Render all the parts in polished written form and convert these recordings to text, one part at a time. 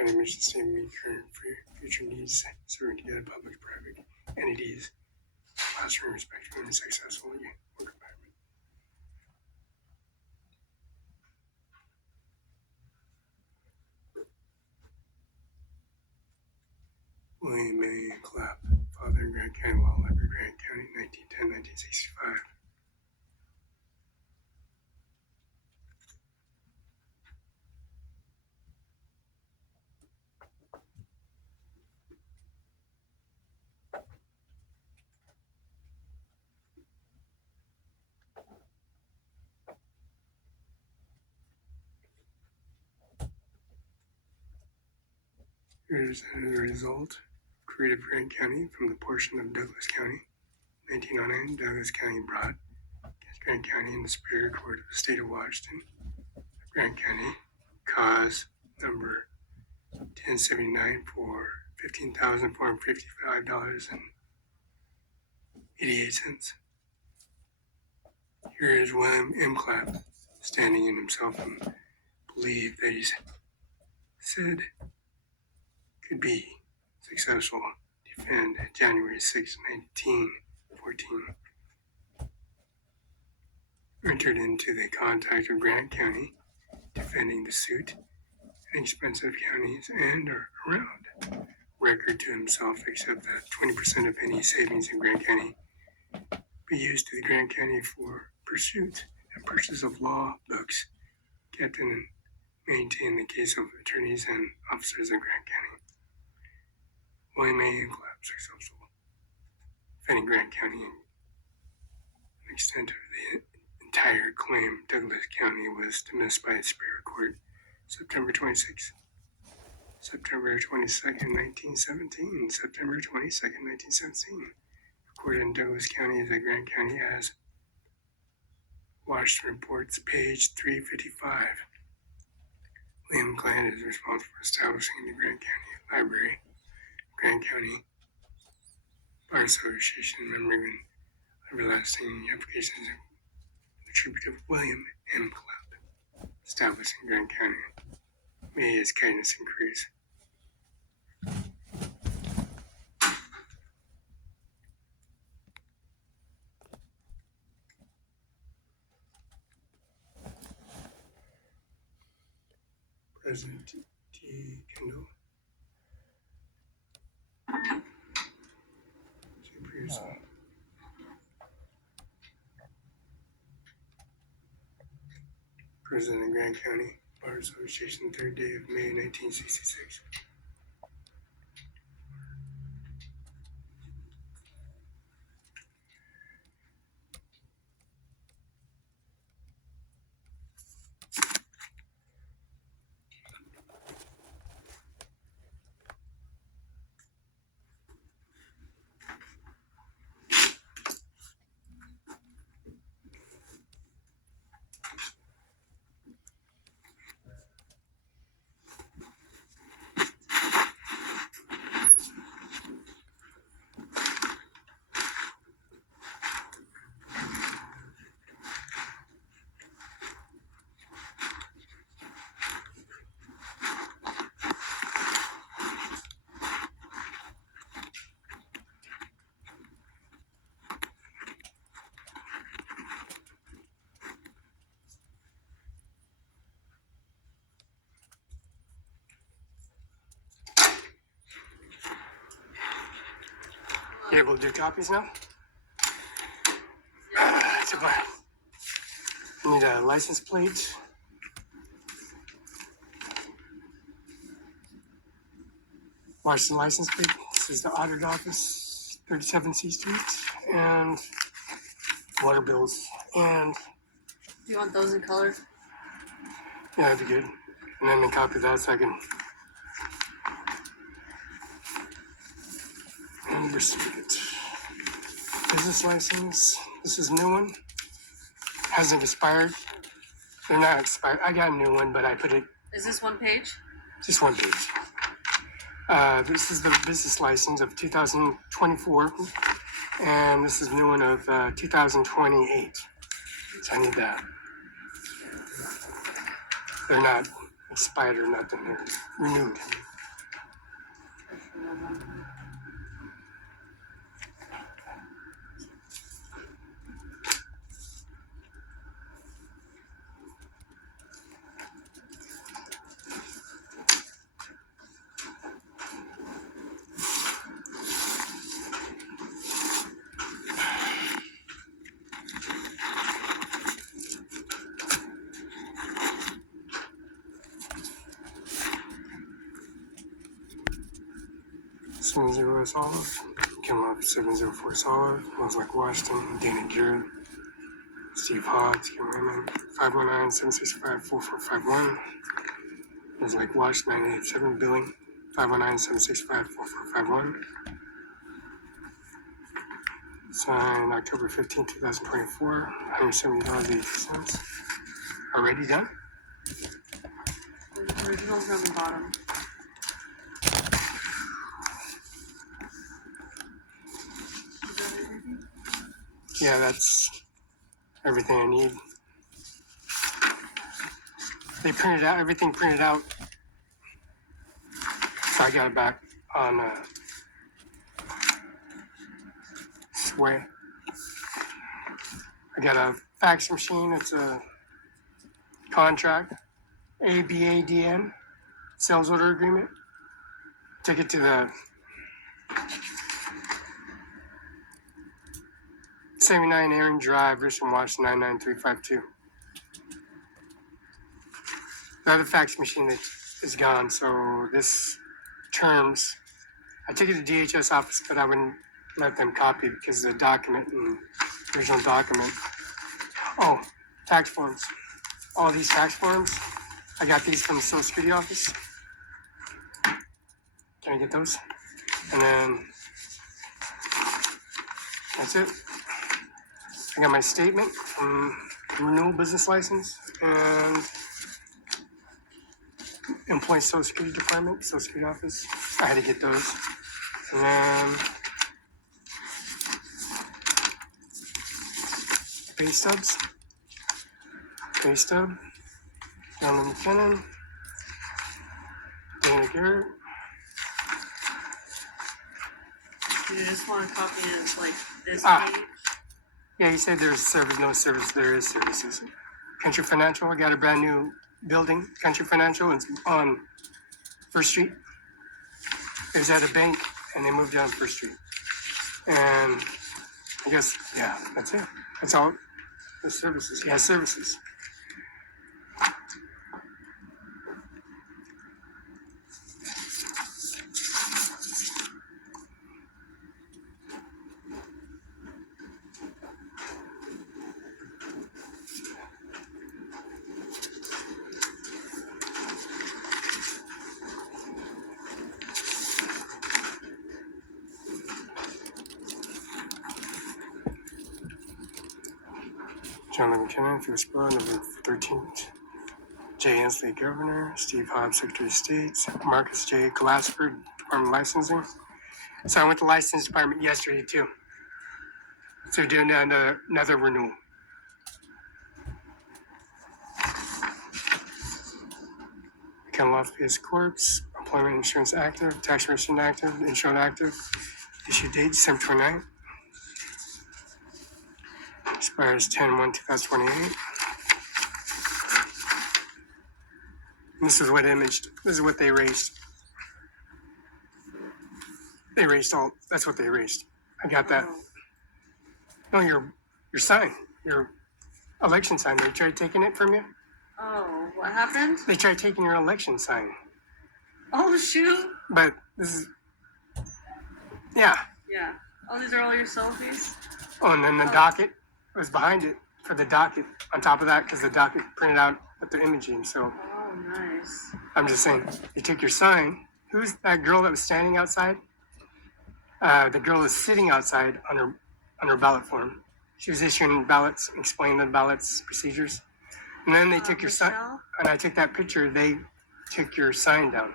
trying to match the same meet current future needs, serving together public-private entities, fostering respectful and successful work environment. William A. Clapp, father in Grant County Law Library, Grant County, 1910-1965. Here's the result. Created Grant County from the portion of Douglas County. 1909, Douglas County brought against Grant County in the Superior Court of the State of Washington. Grant County, cause number 1079 for $15,455.88. Here is William M. Clapp standing in himself and believe that he's said could be successful. Defend January 6, 1914. Entered into the contact of Grant County, defending the suit in expensive counties and around. Record to himself, except that 20% of any savings in Grant County be used to the Grant County for pursuit and purchase of law books, kept and maintained in the case of attorneys and officers in Grant County. William A. Clapp successful, defending Grant County and the extent of the entire claim. Douglas County was dismissed by the Superior Court September 22nd, 1917. September 22nd, 1917. Recorded in Douglas County as a Grant County as Washington Reports, page 355. William Clapp is responsible for establishing the Grant County Library, Grant County Bar Association, remembering everlasting applications attributed to William M. Clapp, establishing Grant County. May his kindness increase. President T. Kendall. President of Grant County Bar Association, 3rd day of May, 1966. You able to do copies now? Too bad. You need a license plate. Washington license plate. This is the auditor's office, 37 C Street, and water bills. And you want those in color? Yeah, that'd be good. And then a copy of that so I can. And birth certificate. Business license. This is a new one. Hasn't expired. They're not expired. I got a new one, but I put it. Is this one page? Just one page. This is the business license of 2024, and this is the new one of 2028. So I need that. They're not expired or nothing. They're renewed. 70 Olive, Kenloff 704 Olive, Smells Like Washington, Dana Garrett, Steve Hodge, Kim Raymond, 519-765-4451. Smells Like Wash 987 Billing, 519-765-4451. Signed October 15, 2024, $170.80. Already done? The originals are on the bottom. Is that everything? Yeah, that's everything I need. They printed out, everything printed out. So I got it back on Sway. I got a fax machine. It's a contract, ABADN, sales order agreement. Took it to the 79 Aaron Drive, Richmond, Washington, 99352. The other fax machine is gone, so this terms, I took it to DHS office, but I wouldn't let them copy because the document and original document. Oh, tax forms. All these tax forms, I got these from the Social Security office. Can I get those? And then that's it. I got my statement from renewal business license and employee Social Security Department, Social Security office. I had to get those. And then pay stubs. Pay stub. John McKinnon. Dana Garrett. You just want to copy it like this Ah. page? Yeah, he said there's service, no service, there is services. Country Financial, I got a brand new building, Country Financial, it's on First Street. It was at a bank, and they moved down First Street. And I guess, yeah, that's it. That's all. The services, he has services. John McKinnon, Felix, November 13th. Jay Hensley, Governor. Steve Hobbs, Secretary of State. Marcus J. Glassford, Department of Licensing. So I went to License Department yesterday, too. So doing another renewal. Ken Loftus Corps, Employment Insurance Active, Tax Return Active, Insurance Active. Issue date December 29th. Expires 10/1/2028. This is what imaged. This is what they erased. They erased all. That's what they erased. I got that. No, your sign, your election sign. They tried taking it from you. Oh, what happened? They tried taking your election sign. Oh, shoot. But this is. Yeah. Yeah. Oh, these are all your selfies? Oh, and then the docket was behind it for the docket. On top of that, because the docket printed out with the imaging. So Oh, nice. I'm just saying, you took your sign. Who's that girl that was standing outside? The girl is sitting outside on her ballot form. She was issuing ballots, explaining the ballots procedures. And then they took your sign, Michelle? and I took that picture. They took your sign down.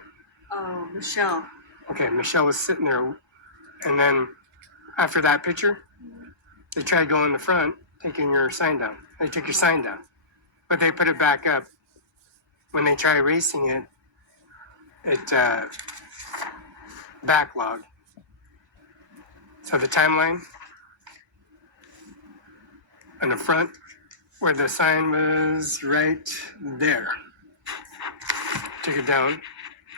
Oh, Michelle. Okay, Michelle was sitting there, and then after that picture, they tried going in the front, taking your sign down. They took your sign down, but they put it back up. When they tried erasing it, it backlogged. So the timeline on the front, where the sign was right there, took it down.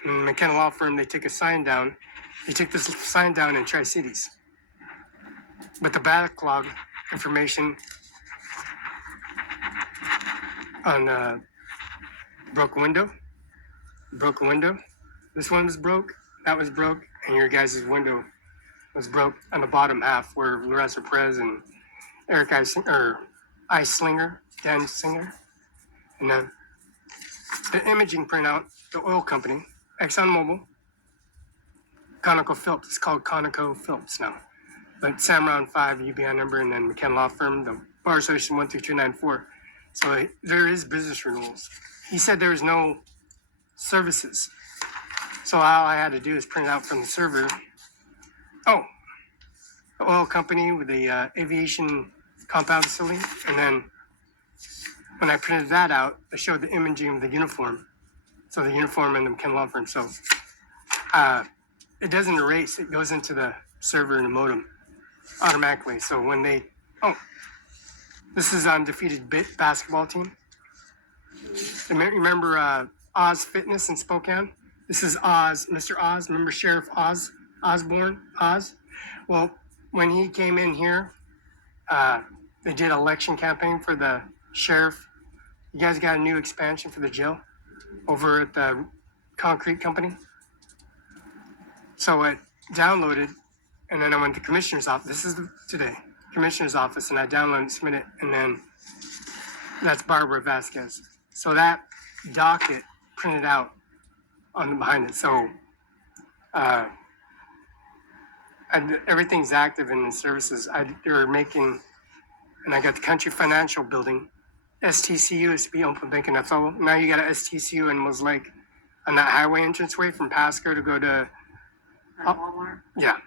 And McKenna Law Firm, they took a sign down. They took this sign down in Tri-Cities. But the backlog information on broke a window. This one was broke. that was broke, and your guys' window was broke on the bottom half where Larissa Perez and Eric Eislinger, Dan Singer, and then the imaging printout, the oil company, ExxonMobil, ConocoPhillips. It's called ConocoPhillips now. But Cimarron 5 UBI number, and then McKenna Law Firm, the Bar Association 13294. So there is business renewals. He said there was no services. So all I had to do is print it out from the server. Oh, the oil company with the aviation compound facility. And then when I printed that out, I showed the imaging of the uniform. So the uniform and the McKenna Law Firm. So it doesn't erase. It goes into the server and the modem automatically. So when they, this is undefeated basketball team. Remember Oz Fitness in Spokane? This is Oz, Mr. Oz. Remember Sheriff Osborne? Well, when he came in here, they did an election campaign for the sheriff. You guys got a new expansion for the jail over at the concrete company. So I downloaded, and then I went to commissioner's office. This is today, commissioner's office, and I downloaded and submitted it, and then that's Barbara Vasquez. So that docket printed out on behind it. So everything's active in the services. They're making, and I got the Country Financial Building. STCU used to be Open Bank in Othello. Now you got a STCU in Mos Lake on that highway entranceway from Pasco to go to Walmart. Yeah.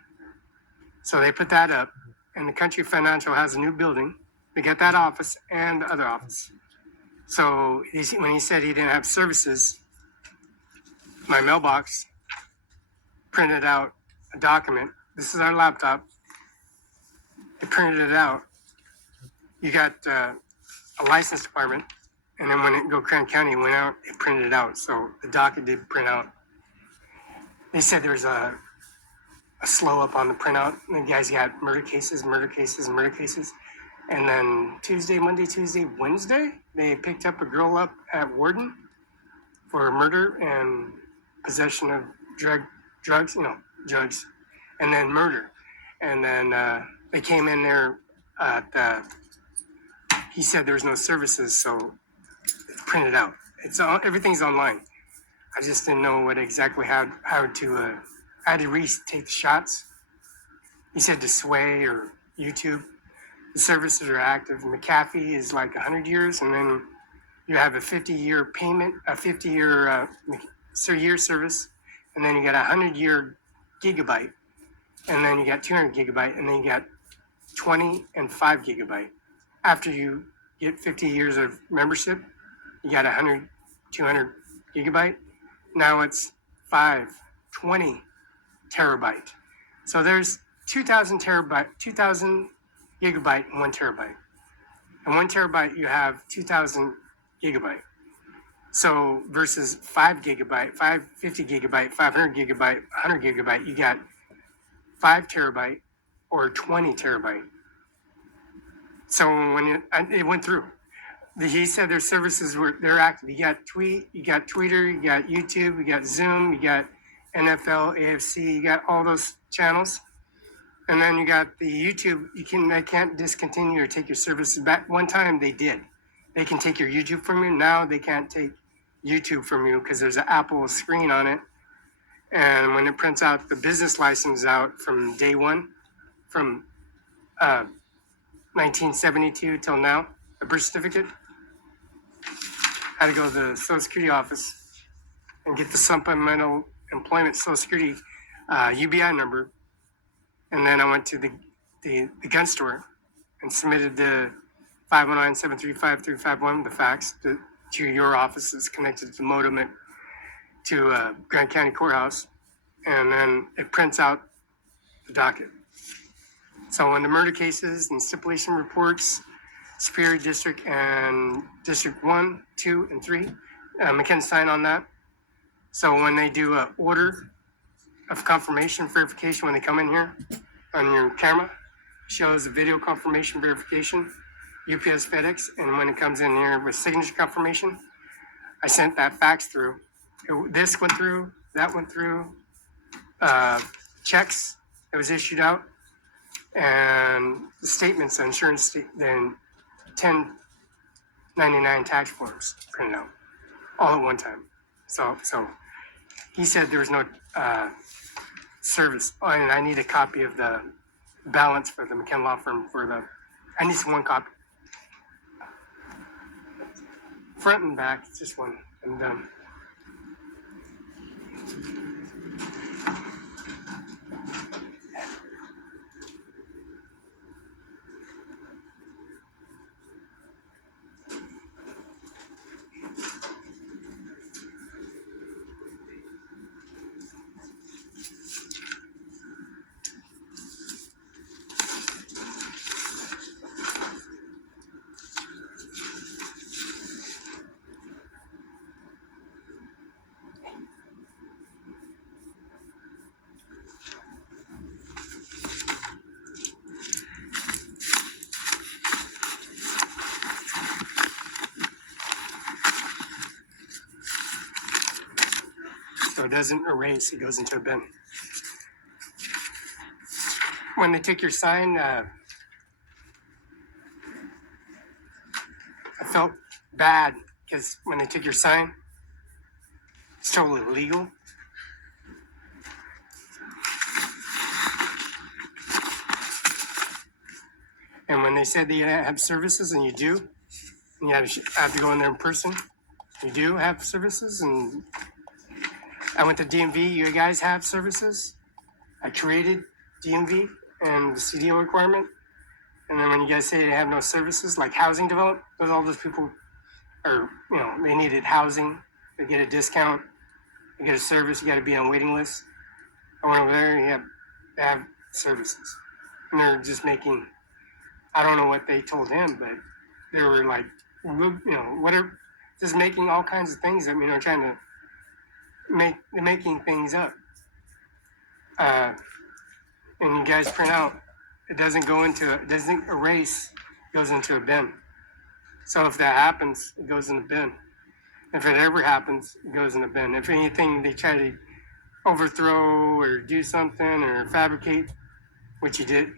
So they put that up, and the Country Financial has a new building. They got that office and the other office. So when he said he didn't have services, my mailbox printed out a document. This is our laptop. They printed it out. You got a license department, and then when it go Grand County went out, it printed it out. So the docket did print out. They said there was a slow up on the printout. And the guys got murder cases. And then Monday, Tuesday, Wednesday, they picked up a girl up at Warden for murder and possession of drugs, and then murder. And then they came in there he said there was no services, so it's printed out. Everything's online. I just didn't know how to, I had to retake the shots. He said to Sway or YouTube. The services are active. McAfee is like 100 years, and then you have a 50-year payment, a 50-year year service, and then you got a 100-year gigabyte, and then you got 200 gigabyte, and then you got 20 and 5 gigabyte. After you get 50 years of membership, you got 100, 200 gigabyte. Now it's 20 terabyte. So there's 2,000 gigabyte and 1 terabyte. And 1 terabyte, you have 2,000 gigabyte. So versus 5 gigabyte, 550 gigabyte, 500 gigabyte, 100 gigabyte, you got 5 terabyte or 20 terabyte. So when it went through, he said their services they're active. You got you got Twitter, you got YouTube, you got Zoom, you got NFL, AFC, you got all those channels. And then you got the YouTube. They can't discontinue or take your services back. One time they did. They can take your YouTube from you. Now they can't take YouTube from you because there's an Apple screen on it. And when it prints out the business license out from day one, from 1972 till now, a birth certificate, I had to go to the Social Security office and get the supplemental employment Social Security UBI number. And then I went to the gun store and submitted the 509-735-351, the fax, to your office. It's connected to the modem to Grand County Courthouse. And then it prints out the docket. So in the murder cases and stipulation reports, Superior District and District 1, 2, and 3, McKenna sign on that. So when they do an order of confirmation verification, when they come in here on your camera, shows a video confirmation verification, UPS FedEx, and when it comes in here with signature confirmation, I sent that fax through. This went through, that went through, checks that was issued out, and the statements, the insurance, then 1099 tax forms printed out, all at one time. So he said there was no service. Oh, and I need a copy of the balance for the McKenna Law Firm I need one copy. Front and back, just one, and done. So it doesn't erase, it goes into a bin. When they took your sign, I felt bad because when they took your sign, it's totally illegal. And when they said that you have services, and you do, and you have to go in there in person, you do have services. And I went to DMV, you guys have services. I created DMV and the CDO requirement. And then when you guys say you have no services, like housing development, all those people are, they needed housing, they get a discount, you get a service, you got to be on waiting list. I went over there and they have services. And they're just making, I don't know what they told him, but they were like, whatever, just making all kinds of things that, trying to making things up. And you guys print out, it doesn't erase, it goes into a bin. So if that happens, it goes in the bin. If it ever happens, it goes in the bin. If anything, they try to overthrow or do something or fabricate, which you did,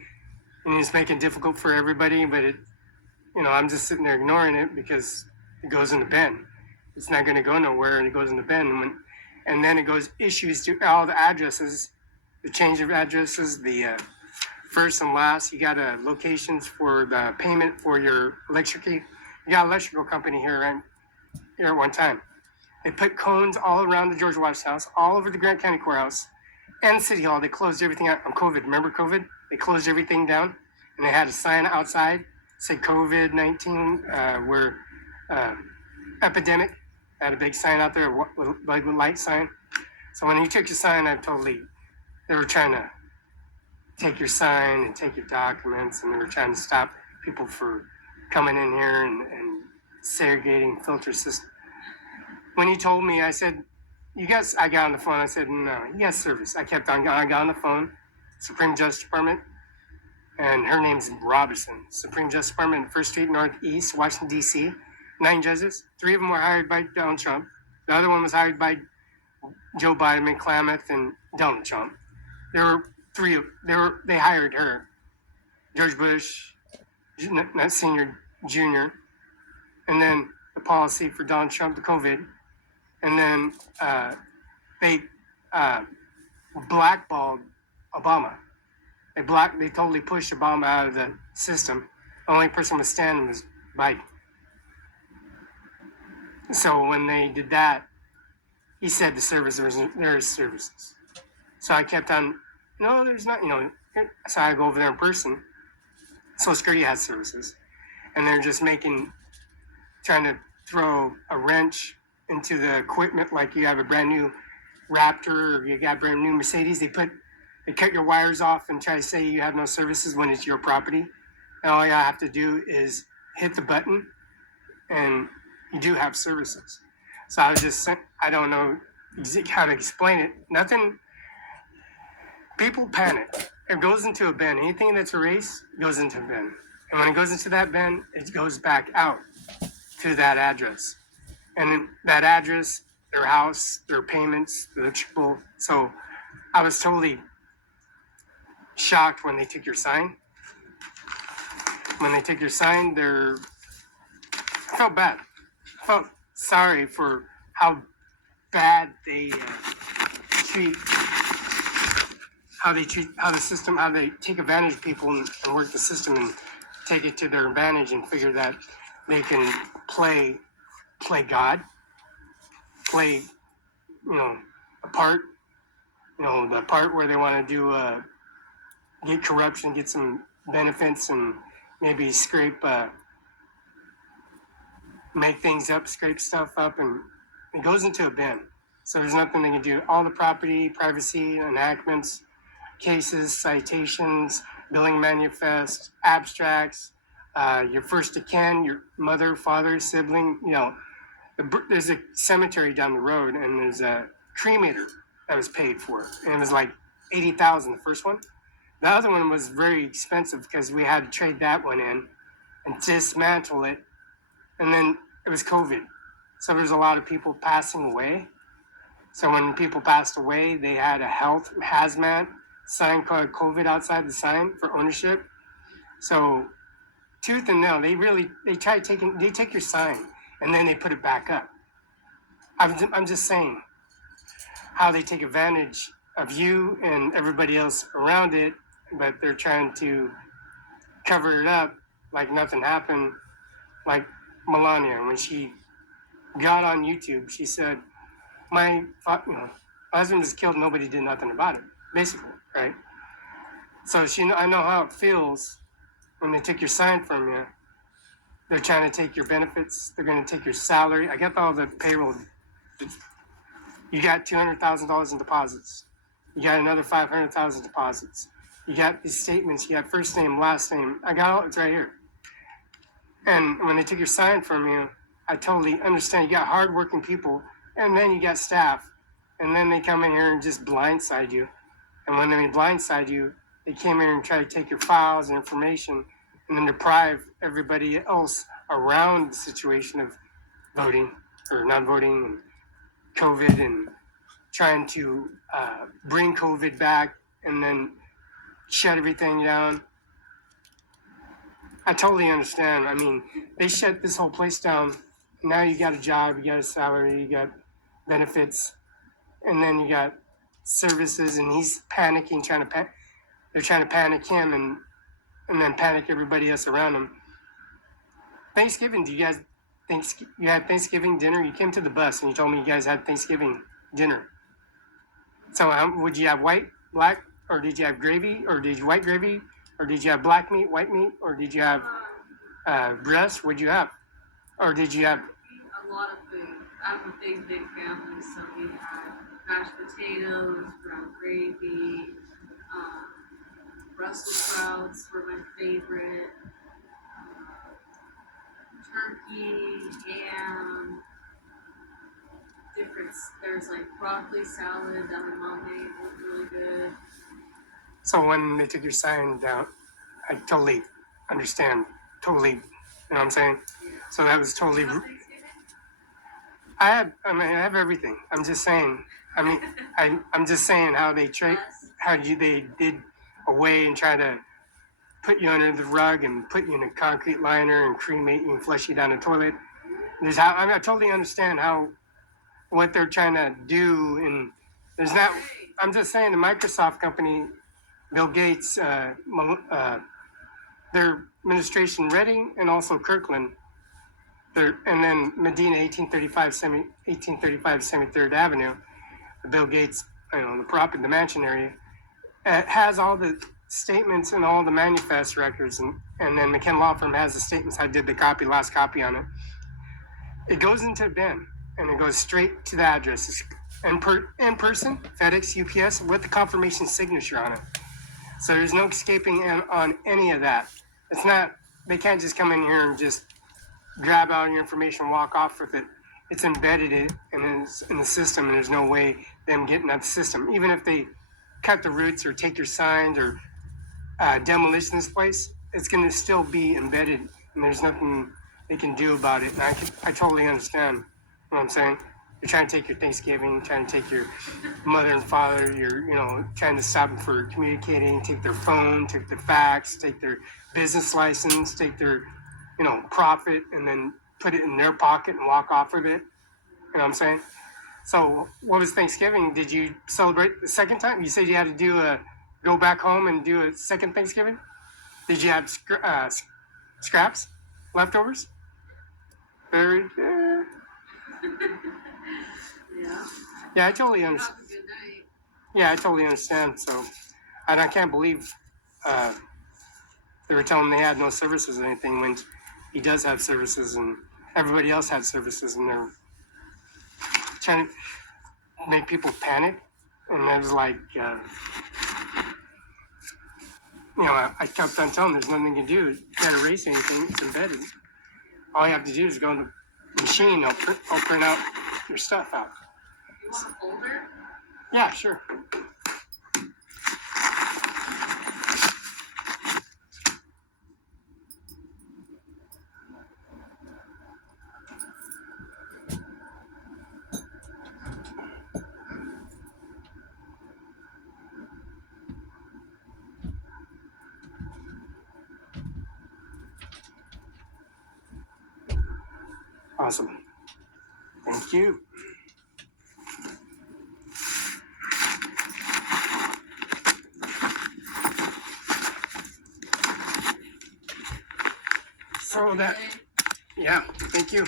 and it's making it difficult for everybody, but I'm just sitting there ignoring it because it goes in the bin. It's not going to go nowhere, and it goes in the bin. And then it goes issues to all the addresses, the change of addresses, the first and last. You got locations for the payment for your electricity. You got an electrical company here at one time. They put cones all around the George Washington House, all over the Grant County Courthouse, and City Hall. They closed everything out on COVID. Remember COVID? They closed everything down, and they had a sign outside said COVID-19, we're epidemic. They had a big sign out there, like a light sign. So when you took your sign, they were trying to take your sign and take your documents, and they were trying to stop people from coming in here and segregating filter system. When he told me, I said, I got on the phone, I said, no, you got service. I got on the phone, Supreme Justice Department, and her name's Robinson, Supreme Justice Department, 1st Street Northeast, Washington, D.C., 9 judges. 3 of them were hired by Donald Trump. The other one was hired by Joe Biden, Klamath, and Donald Trump. There were 3. They hired her. George Bush, not Senior, Junior, and then the policy for Donald Trump, the COVID, and then they blackballed Obama. They totally pushed Obama out of the system. The only person was standing was Biden. So when they did that, he said there is services. So I kept on, no, there's not, so I go over there in person. Social Security has services. And they're just trying to throw a wrench into the equipment, like you have a brand new Raptor or you got a brand new Mercedes. They cut your wires off and try to say you have no services when it's your property. And all you have to do is hit the button and you do have services. So I don't know how to explain it. Nothing, people panic. It goes into a bin. Anything that's erased goes into a bin. And when it goes into that bin, it goes back out to that address. And then that address, their house, their payments, the electrical. So I was totally shocked when they took your sign. When they took your sign, I felt bad. I felt sorry for how bad they treat, how the system, how they take advantage of people and work the system and take it to their advantage and figure that they can play God, play, a part, the part where they want to do, get corruption, get some benefits, and maybe make things up, scrape stuff up, and it goes into a bin. So there's nothing they can do. All the property, privacy, enactments, cases, citations, billing manifest, abstracts, your first of kin, your mother, father, sibling, there's a cemetery down the road and there's a cremator that was paid for. And it was like $80,000, the first one. The other one was very expensive because we had to trade that one in and dismantle it. And then it was COVID. So there's a lot of people passing away. So when people passed away, they had a health hazmat sign called COVID outside the sign for ownership. So tooth and nail, they take your sign and then they put it back up. I'm just saying how they take advantage of you and everybody else around it, but they're trying to cover it up like nothing happened. Like Melania, when she got on YouTube, she said, my husband was killed, nobody did nothing about it, basically, right? So I know how it feels when they take your sign from you. They're trying to take your benefits. They're going to take your salary. I got all the payroll. You got $200,000 in deposits. You got another $500,000 deposits. You got these statements. You got first name, last name. I got all it's right here. And when they took your sign from you, I totally understand. You got hardworking people, and then you got staff, and then they come in here and just blindside you. And when they blindside you, they came in and try to take your files and information, and then deprive everybody else around the situation of voting or not voting, and COVID, and trying to bring COVID back, and then shut everything down. I totally understand. I mean, they shut this whole place down. Now you got a job, you got a salary, you got benefits, and then you got services, and he's panicking, they're trying to panic him and then panic everybody else around him. Thanksgiving, you had Thanksgiving dinner? You came to the bus and you told me you guys had Thanksgiving dinner. So would you have white, black, or did you have gravy, or did you white gravy? Or did you have black meat, white meat, or did you have breast? What'd you have? Or did you have? A lot of food. I'm a big family, so we had mashed potatoes, brown gravy, Brussels sprouts were my favorite, turkey, ham, there's like broccoli salad that my mom made, it was really good. So when they took your sign down, I totally understand. Totally, you know what I'm saying? Yeah. So that was totally. Thanksgiving? I have everything. I'm just saying. I'm just saying how they they did away and try to put you under the rug and put you in a concrete liner and cremate you and flush you down the toilet. I totally understand what they're trying to do, and there's not. I'm just saying the Microsoft company, Bill Gates, their administration, Redding, and also Kirkland, and then Medina, 1835 73rd Avenue, Bill Gates, the mansion area, has all the statements and all the manifest records, and then McKen Law Firm has the statements. I did the last copy on it. It goes into a bin, and it goes straight to the address. It's in person, FedEx, UPS, with the confirmation signature on it. So there's no escaping on any of that. It's not, they can't just come in here and just grab out your information, walk off with it. It's embedded in the system, and there's no way them getting out the system. Even if they cut the roots or take your signs or demolition this place, it's going to still be embedded, and there's nothing they can do about it. And I totally understand what I'm saying. They're trying to take your Thanksgiving, trying to take your mother and father, trying to stop them for communicating, take their phone, take their fax, take their business license, take their, profit, and then put it in their pocket and walk off with it. You know what I'm saying? So, what was Thanksgiving? Did you celebrate the second time? You said you had to go back home and do a second Thanksgiving? Did you have scraps, leftovers? Very good. Yeah. Yeah, I totally understand. Have a good night. Yeah, I totally understand. So, and I can't believe they were telling him they had no services or anything when he does have services and everybody else had services, and they're trying to make people panic. And it was like, I kept on telling them there's nothing you can do. You can't erase anything. It's embedded. All you have to do is go in the machine. I'll print out your stuff out. You want a folder? Yeah, sure. Awesome. Thank you. So that, yeah, thank you.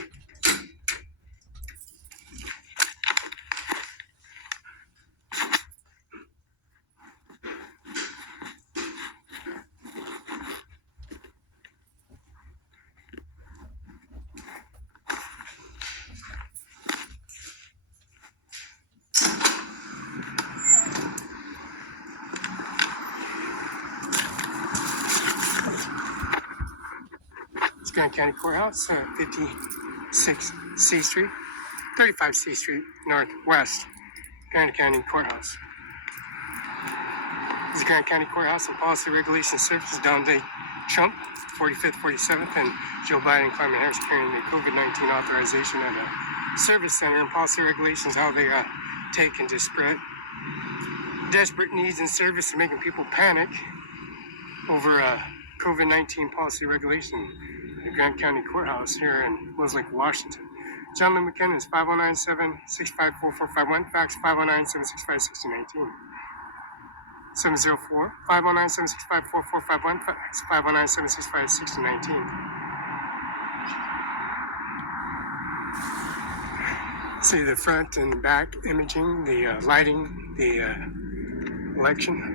Grant County Courthouse, 56 C Street, 35 C Street, Northwest, Grant County Courthouse. This is Grant County Courthouse and Policy Regulation Services. Donald Trump, 45th, 47th, and Joe Biden and Climate Harris carrying the COVID-19 authorization at a service center, and policy regulations, how they take and just spread desperate needs and service and making people panic over COVID-19 policy regulation. The Grant County Courthouse here in Westlake, Washington. John Lynn McKinnon is 509-765-4451, fax 509-765-6019. 704-509-765-4451, fax 509-765-6019. See the front and back imaging, the lighting, the election